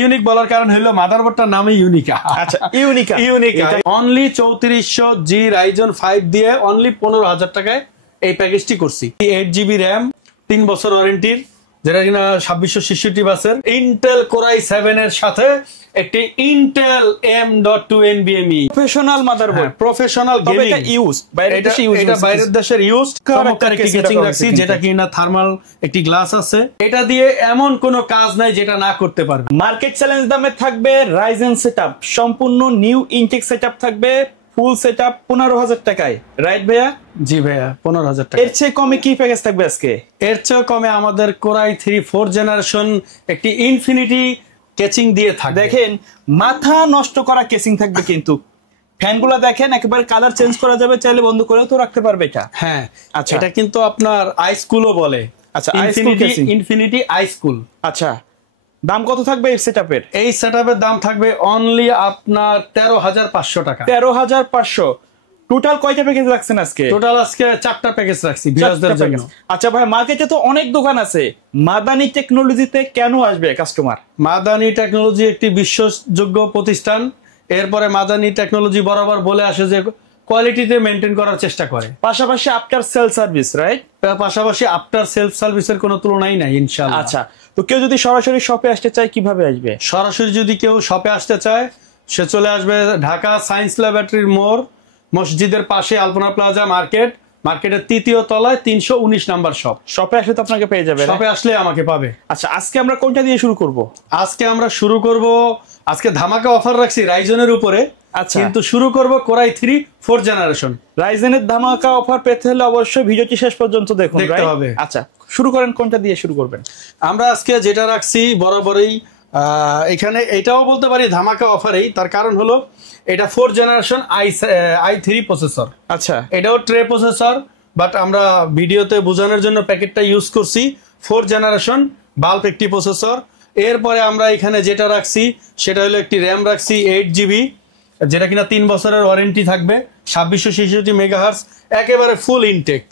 Unique বলার কারণ হলো মাদারবোর্ডটার নামই ইউনিকা। আচ্ছা, ইউনিকা অনলি 3400G Ryzen 5 দিয়ে অনলি 15,000 টাকায় এই প্যাকেজটি করছি। 8GB RAM, 3 বছর ওয়ারেন্টির, যেটা কিনা 2666 বাসের ইন্টেল Core i7 এর সাথে একটি Intel M.2 NVMe professional motherboard, professional gaming. এটা ইউজ এটা বাইরের দেশের ইউজ। চমৎকার একটি কেচিং রাখছি, যেটা কিনা থার্মাল একটি গ্লাস আছে। এটা দিয়ে এমন কোনো কাজ নাই যেটা না করতে পারবে। মার্কেট চ্যালেঞ্জ দামে থাকবে রাইজেন সেটআপ, সম্পূর্ণ নিউ ইনটেক সেটআপ থাকবে, ফুল সেটআপ 15,000 টাকায়। রাইট ভাইয়া? জি ভাইয়া, 15,000 টাকা। এর চেয়ে কমে কি প্যাকেজ থাকবে আজকে? এর চেয়ে কমে আমাদের Core i3 4th জেনারেশন একটি ইনফিনিটি কেচিং দিয়ে থাকবে। দেখেন, মাথা নষ্ট করা কেসিং থাকবে, কিন্তু ফ্যানগুলো দেখেন একেবারে কালার চেঞ্জ করা যাবে, চাইলে বন্ধ করেও তো রাখতে পারবে এটা। হ্যাঁ, আচ্ছা, এটা কিন্তু আপনার আইস্কুলও বলে। আচ্ছা, ইনফিনিটি আইস্কুল। আচ্ছা, দাম কত থাকবে এই সেটআপের? এই সেটআপের দাম থাকবে অনলি আপনার 13,500 টাকা। 13,500। টোটাল কয়টা প্যাকেজ রাখছেন আজকে? টোটাল আজকে 4টা প্যাকেজ রাখছি ভিউয়ারদের জন্য। আচ্ছা ভাই, মার্কেটে তো অনেক দোকান আছে, মাদানি টেকনোলজিতে কেন আসবে কাস্টমার? মাদানি টেকনোলজি একটি বিশ্বাসযোগ্য প্রতিষ্ঠান। এরপরে মাদানি টেকনোলজি বরাবর বলে আসে যে কোয়ালিটিতে মেনটেন করার চেষ্টা করে, পাশাপাশি আফটার সেল সার্ভিস। রাইট? পাশাপাশি আফটার সেলফ সার্ভিসের কোনো তুলনাই নাই ইনশাআল্লাহ। আচ্ছা, তো কেউ যদি সরাসরি শপে আসতে চায় কিভাবে আসবে? সরাসরি যদি কেউ শপে আসতে চায়, সে চলে আসবে ঢাকা সায়েন্স ল্যাবরেটরির মোড়, মসজিদের পাশে আলপনা প্লাজা মার্কেট, মার্কেটের 3য় তলায় 319 নাম্বার শপ। শপে আসলে তো আপনাকে পেয়ে যাবে, শপে আসলে আমাকে পাবে। আচ্ছা, আজকে আমরা কোনটা দিয়ে শুরু করব? আজকে আমরা শুরু করব, আজকে ধামাকা অফার রাখছি রাইজনের উপরে। আচ্ছা, কিন্তু শুরু করব Core i3 4th জেনারেশন। রাইজেনের ধামাকা অফার পেতে হলে অবশ্যই ভিডিওটি শেষ পর্যন্ত দেখতে হবে। আচ্ছা, শুরু করেন, কোনটা দিয়ে শুরু করবেন? আমরা আজকে যেটা রাখছি বরাবরই, এখানে এটাও বলতে পারি ধামাকা অফারেই। তার কারণ হলো এটা 4th জেনারেশন i3 প্রসেসর। আচ্ছা, এটাও ট্রে প্রসেসর, বাট আমরা ভিডিওতে বোঝানোর জন্য প্যাকেটটা ইউজ করছি 4th জেনারেশন বাল্ব একটি প্রসেসর। এরপরে আমরা এখানে যেটা রাখছি সেটা হলো একটি র্যাম রাখছি 8GB, যেটা কিনা 3 বছরের ওয়ারেন্টি থাকবে, 2666 মেগাহার্জ, একেবারে ফুল ইনটেক।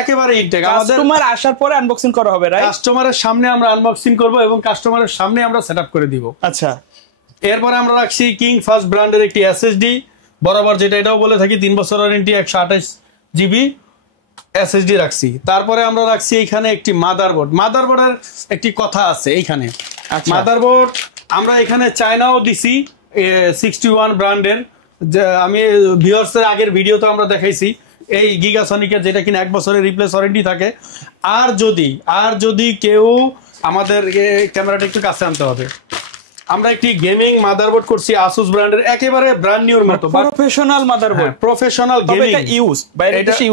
একেবারে ইনটেক। কাস্টমার আসার পরে আনবক্সিং করা হবে, রাইট? কাস্টমারের সামনে আমরা আনবক্সিং করব এবং কাস্টমারের সামনে আমরা সেটআপ করে দিব। আচ্ছা, এরপরে আমরা রাখছি কিং ফার্স্ট ব্র্যান্ডের একটি SSD, বরাবর যেটা এটাও বলে থাকি 3 বছর ওয়ারেন্টি, 128GB SSD রাখছি। তারপরে আমরা রাখছি এখানে একটি মাদারবোর্ডের একটি কথা আছে এইখানে। মাদারবোর্ড আমরা এখানে চায়নাও দিছি 61 ব্র্যান্ডের, আমি ভিউয়ার্সের আগের ভিডিওতে আমরা দেখাইছি এই গিগাসনিকের, যেটা কিনা 1 বছরের রিপ্লেস ওয়ারেন্টি থাকে। আর যদি কেউ আমাদের ক্যামেরাটা একটু কাছে আনতে হবে, আমরা একটি গেমিং মাদারবোর্ড করছি Asus ব্র্যান্ডের, একেবারে ব্র্যান্ড নিউর মতো প্রফেশনাল মাদারবোর্ড, প্রফেশনাল গেমিং।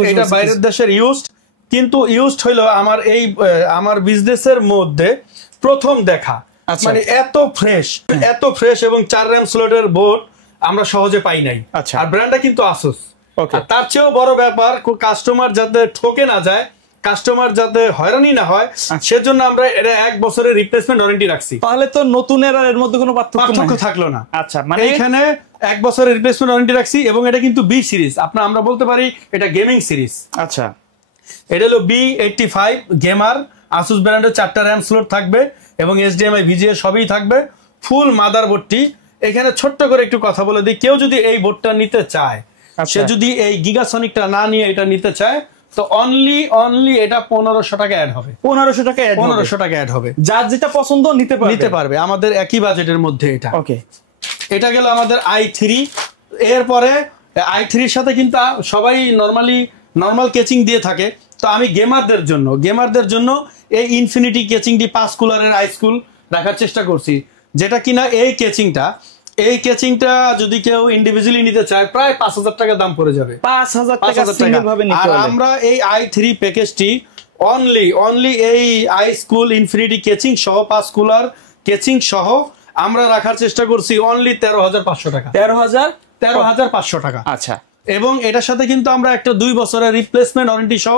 এটা বাইরের দেশের ইউজড, কিন্তু ইউজড হইলো আমার বিজনেসের মধ্যে প্রথম দেখা। মানে এত ফ্রেশ এবং 4 RAM স্লটের বোর্ড আমরা সহজে পাই নাই। আর ব্র্যান্ডটা কিন্তু Asus। তার চেয়েও বড় ব্যাপার, কাস্টমার যাতে ঠকে না যায়, কাস্টমার যাতে হয়রানি না হয়, সেজন্য আমরা এটা 1 বছরের রিপ্লেসমেন্ট ওয়ারেন্টি রাখছি। তাহলে তো নতুনের আর এর মধ্যে কোনো পার্থক্য থাকলো না। আচ্ছা, মানে এখানে 1 বছরের রিপ্লেসমেন্ট ওয়ারেন্টি রাখছি, এবং এটা কিন্তু B সিরিজ, আমরা বলতে পারি এটা গেমিং সিরিজ। আচ্ছা, এটা হলো B85 গেমার, Asus ব্র্যান্ডের 4টা RAM স্লট থাকবে এবং HDMI VGA সবই থাকবে। ফুল মাদারবোর্ডটি এখানে ছোট্ট করে একটু কথা বলে দিই, কেউ যদি এই বোর্ডটা নিতে চায়, সে যদি এই গিগাসনিকটা না নিয়ে এটা নিতে চায়, তো অনলি এটা 1500 টাকা অ্যাড হবে। 1500 টাকা অ্যাড হবে। যার যেটা পছন্দ নিতে পারবে আমাদের একই বাজেটের মধ্যে এটা। ওকে, এটা গেল আমাদের i3। এরপরে i3 এর সাথে কিন্তু সবাই নর্মাল কেচিং দিয়ে থাকে, তো আমি গেমারদের জন্য এই ইনফিনিটি কেচিংটি 5 কুলারের আইস্কুল রাখার চেষ্টা করছি, যেটা কিনা এই কেচিংটা যদি কেউ ইন্ডিভিজুয়ালি নিতে চায় প্রায় 5,000 টাকা দাম পড়ে যাবে। 5,000 টাকা সিঙ্গেল ভাবে নিতে হবে। আর আমরা এই i3 প্যাকেজটি অনলি এই আইস্কুল ইনফিনিটি কেচিং সহ 5 কুলার কেচিং সহ আমরা রাখার চেষ্টা করছি অনলি 13,500 টাকা। 13,500 টাকা। আচ্ছা, এবং এটার সাথে কিন্তু আমরা একটা 2 বছরের রিপ্লেসমেন্ট ওয়ারেন্টি সহ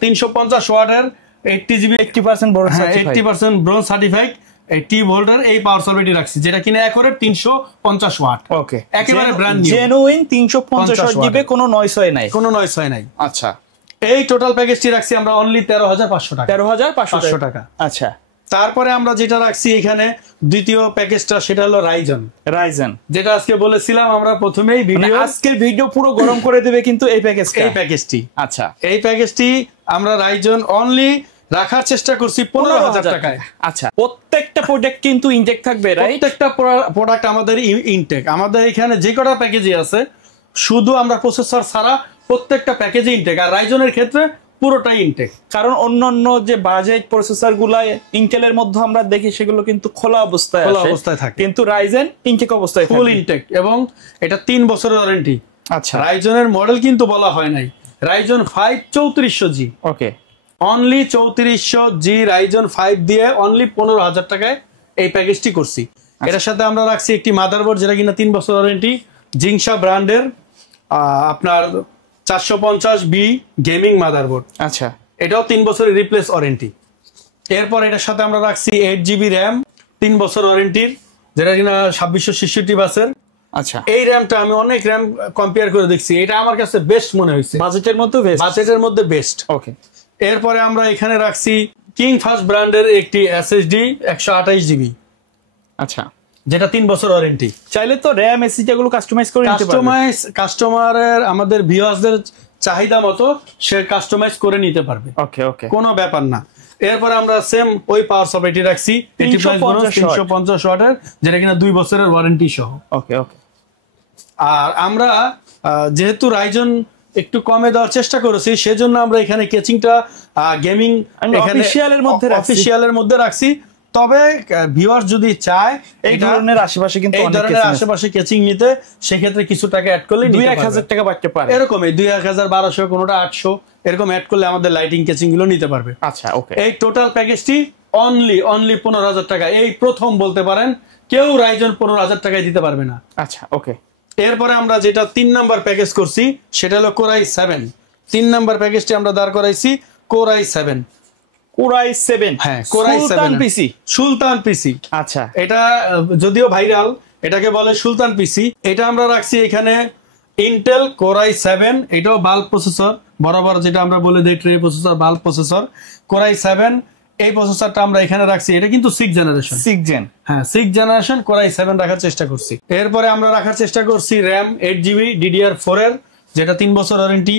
350 ওয়াটের 80GB 80% ব্রোঞ্জ সার্টিফাইড 80 ভোল্টের এই পাওয়ার সাপ্লাইটি রাখছি, যেটা কিনা একুরেট 350 ওয়াট। ওকে, একেবারে ব্র্যান্ড নিউ জেনুইন 350 ওয়াট দিবে, কোনো নয়েজ হয় নাই। আচ্ছা, এই টোটাল প্যাকেজটি রাখছি আমরা অনলি 13,500 টাকা। 13,500 টাকা। আচ্ছা, তারপরে আমরা যেটা রাখছি এখানে দ্বিতীয় প্যাকেজটা, সেটা হলো রাইজন, যেটা আজকে বলেছিলাম আমরা প্রথমেই ভিডিও, আজকের ভিডিও পুরো গরম করে দেবে কিন্তু এই প্যাকেজটি। আচ্ছা, এই প্যাকেজটি আমরা রাইজন অনলি রাখার চেষ্টা করছি 15,000 টাকায়। আচ্ছা, প্রত্যেকটা প্রোডাক্ট কিন্তু ইনটেক থাকবে, রাইট? প্রত্যেকটা প্রোডাক্ট আমাদের ইনটেক। আমাদের এখানে যে কটা প্যাকেজই আছে, শুধু আমরা প্রসেসর ছাড়া প্রত্যেকটা প্যাকেজই ইনটেক। আর রাইজনের ক্ষেত্রে পুরোটাই ইনটেক, কারণ অন্যান্য যে বাজেট প্রসেসর গুলা ইন্টেলের মধ্যে আমরা দেখি সেগুলো কিন্তু খোলা অবস্থায় থাকে, কিন্তু রাইজেন ইনটেক অবস্থায়, ফুল ইনটেক, এবং এটা 3 বছরের ওয়ারেন্টি। আচ্ছা, রাইজনের মডেল কিন্তু বলা হয় নাই, রাইজন 5 3400G। ওকে, অনলি 3400G রাইজন 5 দিয়ে অনলি 15,000 টাকায় এই প্যাকেজটি করছি। এটার সাথে আমরা রাখছি একটি মাদারবোর্ড, যেটা কিনা 3 বছর ওয়ারেন্টি, জিংসা ব্র্যান্ডের আপনার 450B গেমিং মাদারবোর্ড। আচ্ছা, এটাও 3 বছরের রিপ্লেস ওয়ারেন্টি। এরপর এটার সাথে আমরা রাখছি 8GB র্যাম 3 বছর ওয়ারেন্টির, যেটা কিনা 2666 বাসের। আচ্ছা, এই র্যামটা আমি অনেক র্যাম কম্পেয়ার করে দেখছি, এটা আমার কাছে বেস্ট মনে হয়েছে, বাজেটের মধ্যে বেস্ট। ওকে, এরপরে আমরা এখানে রাখছি কিং ফাস্ট ব্র্যান্ডের একটি SSD 128GB। আচ্ছা, যেটা 3 বছর ওয়ারেন্টি। চাইলে তো র্যাম এসএসডি গুলো কাস্টমাইজ করে নিতে পারবে, কাস্টমারের আমাদের ভিউয়ার্সদের চাহিদা মতো সে কাস্টমাইজ করে নিতে পারবে। ওকে ওকে, কোনো ব্যাপার না। এরপরে আমরা সেম ওই পাওয়ার সাপ্লাইটি রাখছি 350 ওয়াটের, যেটা কিনা 2 বছরের ওয়ারেন্টি সহ। ওকে ওকে। আর আমরা যেহেতু রাইজন একটু কমে দেওয়ার চেষ্টা করেছি, সেজন্য আমরা এখানে কেচিংটা গেমিং অফিসিয়ালের মধ্যে রাখছি। তবে ভিউয়ার্স যদি চায় এই ধরনের আশেপাশে কিন্তু এই ধরনের আশেপাশে কেচিং নিতে, সেক্ষেত্রে কিছু টাকা অ্যাড করলে 2-1000 টাকা বাড়তে পারে, এরকমই 2000-1200, কোনোটা 800 এরকম অ্যাড করলে আমাদের লাইটিং কেচিং গুলো নিতে পারবে। আচ্ছা, ওকে। এই টোটাল প্যাকেজটি অনলি 15,000 টাকা। এই প্রথম বলতে পারেন কেউ রাইজন 15,000 টাকায় দিতে পারবে না। আচ্ছা, ওকে। এরপরে আমরা যেটা 3 নাম্বার প্যাকেজ করছি, সেটা হলো কোর i7। 3 নাম্বার প্যাকেজটি আমরা দাঁড় করাইছি কোর i7। হ্যাঁ, কোর i7 পিসি, সুলতান পিসি। আচ্ছা, এটা যদিও ভাইরাল, এটাকে বলে সুলতান পিসি। এটা আমরা রাখছি এখানে ইন্টেল কোর i7, এটাও বাল্ব প্রসেসর, বরাবর যেটা আমরা বলে দিই tray processor, bulb processor. Core i7 এই প্রসেসরটা আমরা এখানে রাখছি, এটা কিন্তু 6 জেনারেশন, 6 জেনারেশন কোর i7 রাখার চেষ্টা করছি। এরপরে আমরা রাখার চেষ্টা করছি র্যাম 8GB DDR4 এর, যেটা 3 বছর ওয়ারেন্টি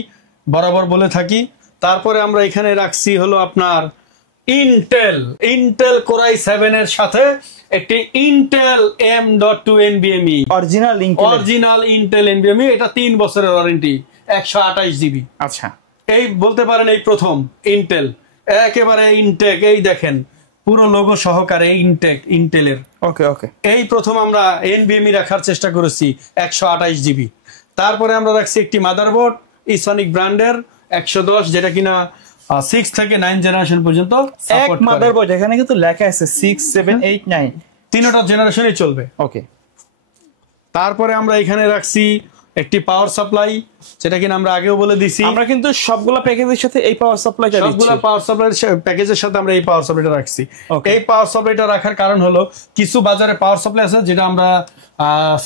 বরাবর বলে থাকি। তারপরে আমরা এখানে রাখছি হলো আপনার ইন্টেল কোর i7 এর সাথে একটি Intel M.2 NVMe, original Intel NVMe, এটা 3 বছরের ওয়ারেন্টি, 128GB। আচ্ছা, এই বলতে পারেন এই প্রথম ইন্টেল, একেবারে ইনটেক, এই দেখেন পুরো লোগো সহকারে ইন্টেলের। ওকে ওকে, এই প্রথম আমরা NVMe রাখার চেষ্টা করেছি 128GB। তারপরে আমরা রাখছি একটি মাদারবোর্ড ইসনিক ব্র্যান্ডের 110, যেটা কিনা 6 থেকে 9 জেনারেশন পর্যন্ত এক মাদারবোর্ড, এখানে কিন্তু লেখা আছে 6, 7, 8, 9 তিনটা জেনারেশনই চলবে। ওকে। তারপরে আমরা এখানে রাখছি একটি পাওয়ার সাপ্লাই, যেটা কিনা আমরা আগেও বলে দিছি, আমরা কিন্তু সবগুলা প্যাকেজের সাথে এই পাওয়ার সাপ্লাইটা দিচ্ছি, সবগুলা পাওয়ার সাপ্লাই প্যাকেজের সাথে আমরা এই পাওয়ার সাপ্লাইটা রাখছি। এই পাওয়ার সাপ্লাইটা রাখার কারণ হলো কিছু বাজারে পাওয়ার সাপ্লাই আছে যেটা আমরা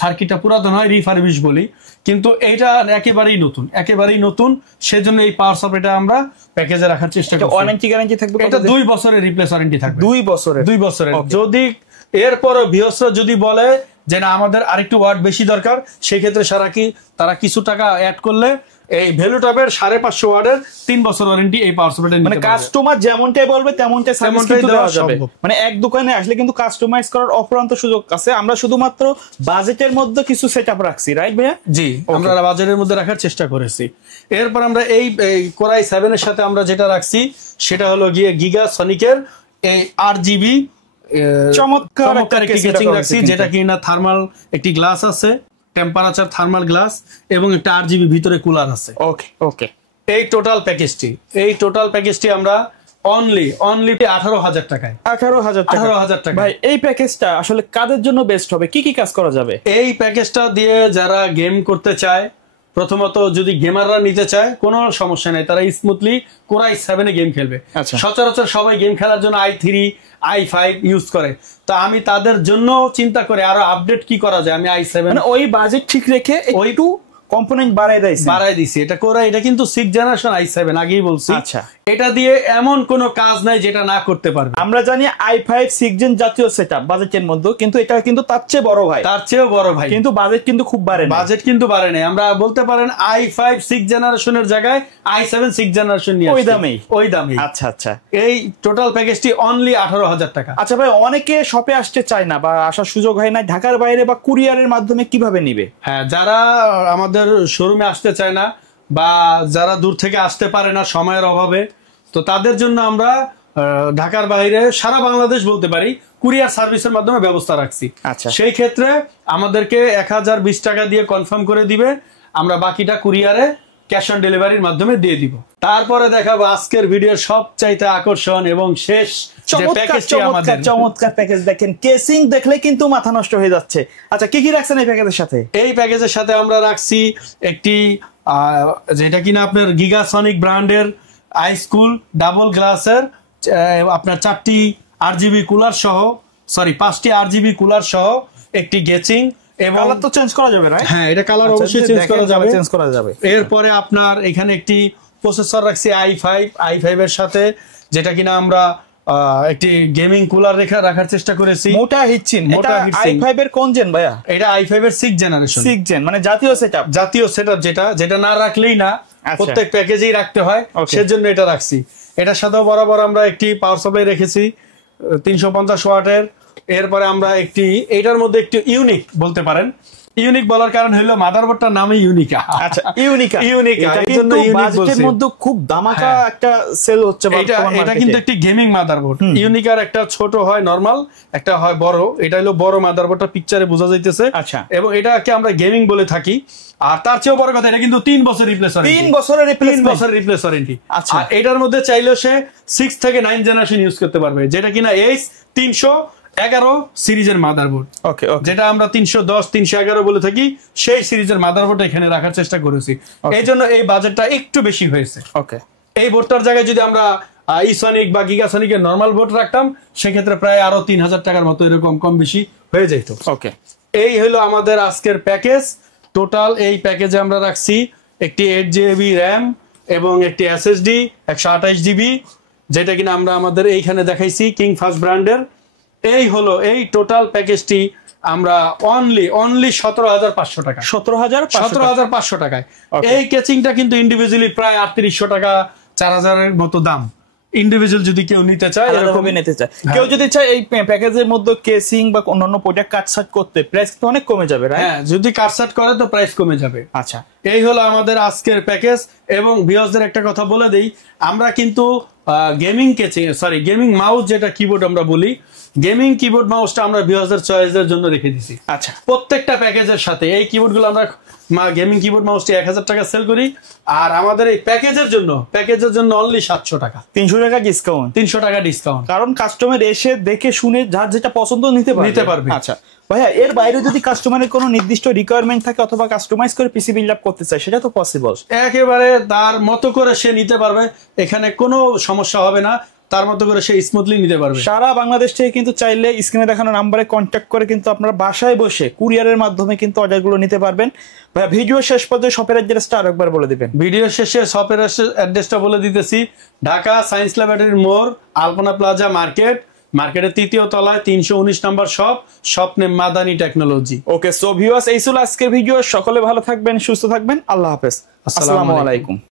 সার্কিটটা পুরাতন হয়, রিফারবিশ বলি, কিন্তু এইটা একেবারেই নতুন, সেজন্য এই পাওয়ার সাপ্লাইটা আমরা প্যাকেজে রাখার চেষ্টা করছি। ওয়ারেন্টি গ্যারান্টি থাকবে, এটা 2 বছরের রিপ্লেস ওয়ারেন্টি থাকবে, 2 বছরের। যদি এরপরও ভিউয়ার্সরা যদি বলে যে না আমাদের আরেকটু ওয়াট বেশি দরকার, সেই ক্ষেত্রে তারা কিছু টাকা অ্যাড করলে এই ভ্যালুটপের 550 ওয়াটের 3 বছর ওয়ারেন্টি এই পাওয়ার সাপ্লাইটা নিতে পারবে। মানে কাস্টমার যেমনটাই বলবে তেমনটাই সার্ভিস কিন্তু দেওয়া যাবে। মানে এক দোকানে আসলে কিন্তু কাস্টমাইজ করার অপরন্ত সুযোগ আছে। আমরা শুধুমাত্র বাজেটের মধ্যে কিছু সেটআপ রাখছি, রাইট ভাইয়া? জি, আমরা বাজেটের মধ্যে রাখার চেষ্টা করেছি। এরপর আমরা এই কোর i7 এর সাথে আমরা যেটা রাখছি সেটা হলো গিয়ে গিগা সনিকের এই RGB চমৎকার একটি কেচিং রাখছি, যেটা কিনা থার্মাল একটি গ্লাস আছে, টেম্পারেচার থার্মাল গ্লাস, এবং একটা RGB ভিতরে কুলার আছে। ওকে ওকে। এই টোটাল প্যাকেজটি আমরা অনলি 18,000 টাকায়। 18,000 টাকা। ভাই এই প্যাকেজটা আসলে কাদের জন্য বেস্ট হবে, কি কি কাজ করা যাবে? এই প্যাকেজটা দিয়ে যারা গেম করতে চায়, প্রথমত যদি গেমাররা নিতে চায় কোনো সমস্যা নাই, তারা স্মুথলি কোর i7 এ গেম খেলবে। সচরাচর সবাই গেম খেলার জন্য i3, i5 ইউজ করে, তো আমি তাদের জন্য চিন্তা করে আরো আপডেট কি করা যায়, আমি i7 মানে ওই বাজেট ঠিক রেখে একটু কম্পোনেন্ট বাড়াই দিছি। এটা কোরা, এটা কিন্তু 6 জেনারেশন i7 আগেই বলছি। আচ্ছা, এটা দিয়ে এমন কোনো কাজ নাই যেটা না করতে পারবে। আমরা জানি i5 6 জেন জাতীয় সেটআপ বাজেটের মধ্যে, কিন্তু এটা কিন্তু তার চেয়ে বড় ভাই, তার চেয়েও বড় ভাই, কিন্তু বাজেট কিন্তু খুব বাড়ে না, বাজেট কিন্তু বাড়ে না। আমরা বলতে পারেন i5 6 জেনারেশনের জায়গায় i7 6 জেনারেশন নিয়ে ওই দামেই। আচ্ছা আচ্ছা, এই টোটাল প্যাকেজটি অনলি 18,000 টাকা। আচ্ছা ভাই, অনেকে শপে আসতে চায় না বা আসার সুযোগ হয় না, ঢাকার বাইরে বা কুরিয়ারের মাধ্যমে কিভাবে নিবে? হ্যাঁ, যারা আমাদের শোরুমে আসতে চায় না বা যারা দূর থেকে আসতে পারে না সময়ের অভাবে, তো তাদের জন্য আমরা ঢাকার বাইরে সারা বাংলাদেশ বলতে পারি কুরিয়ার সার্ভিসের মাধ্যমে ব্যবস্থা রাখছি। আচ্ছা, সেই ক্ষেত্রে আমাদেরকে 1020 টাকা দিয়ে কনফার্ম করে দিবে, আমরা বাকিটা কুরিয়ারে ক্যাশ অন ডেলিভারির মাধ্যমে দিয়ে দিব। তারপরে দেখাবো আজকের ভিডিওর সবচাইতে আকর্ষণ এবং শেষ চমৎকার প্যাকেজ। দেখেন, কেসিং দেখলে কিন্তু মাথা নষ্ট হয়ে যাচ্ছে। আচ্ছা, কি কি রাখছেন এই প্যাকেজের সাথে? এই প্যাকেজের সাথে আমরা রাখছি একটি যেটা কিনা আপনার গিগাসনিক ব্র্যান্ডের আইস্কুল ডাবল গ্লাসের আপনার 4টি আরজিবি কুলার সহ, সরি 5টি আরজিবি কুলার সহ একটি গেচিং। এবং কালার তো চেঞ্জ করা যাবে না? হ্যাঁ, এটা কালার অবশ্যই চেঞ্জ করা যাবে। এরপরে আপনার এখানে একটি প্রসেসর রাখছি i5 এর সাথে, যেটা কিনা আমরা একটি গেমিং কুলার রাখার চেষ্টা করেছি। মোটা হিটচিন। এটা i5 এর কোন জেন ভাইয়া? এটা i5 এর 6 জেনারেশন। 6 জেন মানে জাতীয় সেটআপ, যেটা না রাখলেই না, প্রত্যেক প্যাকেজেই রাখতে হয়, সেজন্য এটা রাখছি। এটার সাথেও বরাবর আমরা একটি পাওয়ার সাপ্লাই রেখেছি 350 ওয়াটের। এরপরে আমরা এটার মধ্যে একটু ইউনিক বলতে পারেন, ইউনিক বলার কারণ হলো মাদারবোর্ডটার নামই ইউনিকা। আচ্ছা, ইউনিকা এটা কিন্তু বাজেটের মধ্যে খুব দামাকা একটা সেল হচ্ছে বর্তমানে। এটা কিন্তু একটি গেমিং মাদারবোর্ড। ইউনিকার একটা ছোট হয় নরমাল, একটা হয় বড়। এটা হলো বড় মাদারবোর্ডটা পিকচারে বোঝা যাইতেছে। আচ্ছা, এবং এটাকে আমরা গেমিং বলে থাকি। আর তার চেয়েও বড় কথা, এটা কিন্তু 3 বছর রিপ্লেস ওয়ারেন্টি। 3 বছরের রিপ্লেস ওয়ারেন্টি। আচ্ছা, আর এটার মধ্যে চাইলেও সে 6 থেকে 9 জেনারেশন ইউজ করতে পারবে, যেটা কিনা H311 সিরিজের মাদারবোর্ড। ওকে, যেটা আমরা 310 311 বলে থাকি, সেই সিরিজের মাদারবোর্ড এখানে রাখার চেষ্টা করেছি। এই জন্য এই বাজেটটা একটু বেশি হয়েছে। ওকে, এই বোর্ডটার জায়গায় যদি আমরা ইসনিক বা গিগাসনিকের নরমাল বোর্ড রাখতাম, সেক্ষেত্রে প্রায় আরো 3000 টাকার মতো এরকম কম বেশি হয়ে যেত। ওকে, এই হলো আমাদের আজকের প্যাকেজ। টোটাল এই প্যাকেজে আমরা রাখছি একটি 8GB র্যাম এবং একটি SSD 128GB, যেটা কিনা আমরা আমাদের এইখানে দেখাইছি কিং ফাস্ট ব্র্যান্ডের। এই হলো এই টোটাল প্যাকেজটি আমরা অনলি 17,500 টাকা। 17,500 টাকায়। এই কেচিংটা কিন্তু ইন্ডিভিজুয়ালি প্রায় 3800 টাকা 4000-এর মতো দাম। ইন্ডিভিজুয়াল যদি কেউ নিতে চায়, এরকম নিতে চায়, কেউ যদি চায় এই প্যাকেজের মধ্যে কেসিং বা অন্যান্য প্রোডাক্ট কাটসাট করতে, প্রাইস তো অনেক কমে যাবে। হ্যাঁ, যদি কাটসাট করে তো প্রাইস কমে যাবে। আচ্ছা, এই হলো আমাদের আজকের প্যাকেজ। এবং ভিউয়ারদের একটা কথা বলে দেই, আমরা কিন্তু গেমিং মাউস, যেটা কিবোর্ড আমরা বলি, গেমিং কিবোর্ড মাউসটা আমরা ভিউয়ারদের চয়েসের জন্য রেখে দিছি। আচ্ছা, প্রত্যেকটা প্যাকেজের সাথে এই কিবোর্ডগুলো আমরা গেমিং কিবোর্ড মাউসটি 1000 টাকা সেল করি। আর আমাদের এই প্যাকেজের জন্য অনলি 700 টাকা, 300 টাকা ডিসকাউন্ট। 300 টাকা ডিসকাউন্ট, কারণ কাস্টমার এসে দেখে শুনে যার যেটা পছন্দ নিতে পারবে। আচ্ছা ভাইয়া, এর বাইরে যদি কাস্টমারের কোনো নির্দিষ্ট রিকোয়ারমেন্ট থাকে অথবা কাস্টমাইজ করে পিসি বিল্ড আপ করতে চায়, সেটা তো পসিবল। একেবারে তার মতো করে সে নিতে পারবে, এখানে কোনো সমস্যা হবে না, তার মতো করে সে স্মুথলি নিতে পারবে। সারা বাংলাদেশ থেকে কিন্তু চাইলে স্ক্রিনে দেখানো নাম্বারে কন্ট্যাক্ট করে কিন্তু আপনারা বাসায় বসে কুরিয়ারের মাধ্যমে কিন্তু অর্ডারগুলো নিতে পারবেন। ভাইয়া, ভিডিও শেষ পর্যায়ে শপের অ্যাড্রেসটা আরেকবার বলে দিবেন। ভিডিও শেষে শপের অ্যাড্রেসটা বলে দিতেছি। ঢাকা সায়েন্স ল্যাবরেটরির মোড়, আলপনা প্লাজা মার্কেটের 3য় তলায় 319 নম্বর শপ নেম মাদানী টেকনোলজি। ওকে, সো ভিউয়ার্স, এই ছিল আজকের ভিডিও। সকলে ভালো থাকবেন, সুস্থ থাকবেন। আল্লাহ হাফেজ, আসসালামু আলাইকুম।